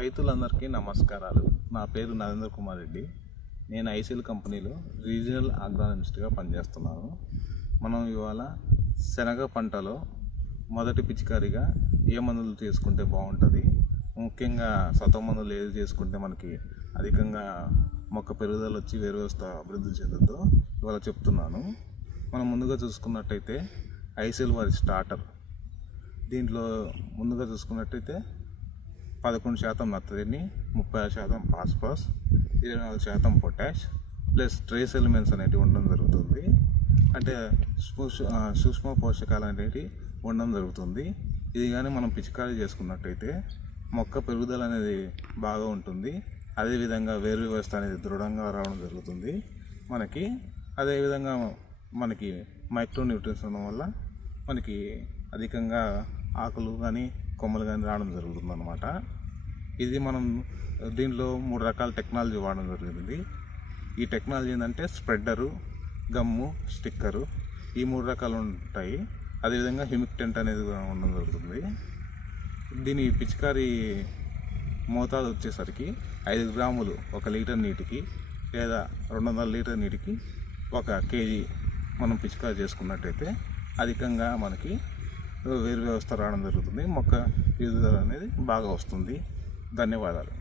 రైతులందరికీ నమస్కారాలు. నా పేరు నరేంద్ర కుమార్ రెడ్డి. నేను ఐసీఎల్ కంపెనీలో రీజనల్ అగ్రానమిస్ట్గా పనిచేస్తున్నాను. మనం ఇవాళ శనగ పంటలో మొదటి పిచికారిగా ఏ మందులు తీసుకుంటే బాగుంటుంది, ముఖ్యంగా సత్వ మందులు ఏది చేసుకుంటే మనకి అధికంగా మొక్క పెరుగుదల వచ్చి వేరు వ్యవస్థ అభివృద్ధి చెందుతుందో ఇవాళ చెప్తున్నాను. మనం ముందుగా చూసుకున్నట్టయితే ఐసీఎల్ వారి స్టార్టర్, దీంట్లో ముందుగా చూసుకున్నట్టయితే 11% నత్రజని, 36% phosphorus, 24% potash plus trace elements అనేటివి ఉండడం జరుగుతుంది. అంటే సూక్ష్మ పోషకాలు అనేవి ఉండడం జరుగుతుంది. ఇది కానీ మనం పిచికారీ చేసుకున్నట్టయితే మొక్క పెరుగుదల అనేది బాగా ఉంటుంది. అదేవిధంగా వేరు వ్యవస్థ అనేది దృఢంగా రావడం జరుగుతుంది. అదేవిధంగా మనకి మైక్రో న్యూట్రియన్స్ ఉండడం వల్ల మనకి అధికంగా ఆకులు కానీ కొమ్మలు కానీ రావడం జరుగుతుంది అన్నమాట. ఇది మనం దీంట్లో 3 రకాల టెక్నాలజీ వాడడం జరుగుతుంది. ఈ టెక్నాలజీ ఏంటంటే స్ప్రెడ్డరు, గమ్ము, స్టిక్కరు, ఈ 3 రకాలు ఉంటాయి. అదేవిధంగా హ్యూమిక్టెంట్ అనేది ఉండడం జరుగుతుంది. దీని పిచికారీ మోతాదు వచ్చేసరికి 5 గ్రాములు 1 లీటర్ నీటికి లేదా 200 లీటర్ నీటికి 1 కేజీ మనం పిచికారీ చేసుకున్నట్టయితే అధికంగా మనకి వేరు వ్యవస్థ రావడం జరుగుతుంది. మొక్క ఎదుగుదల అనేది బాగా వస్తుంది. ధన్యవాదాలు.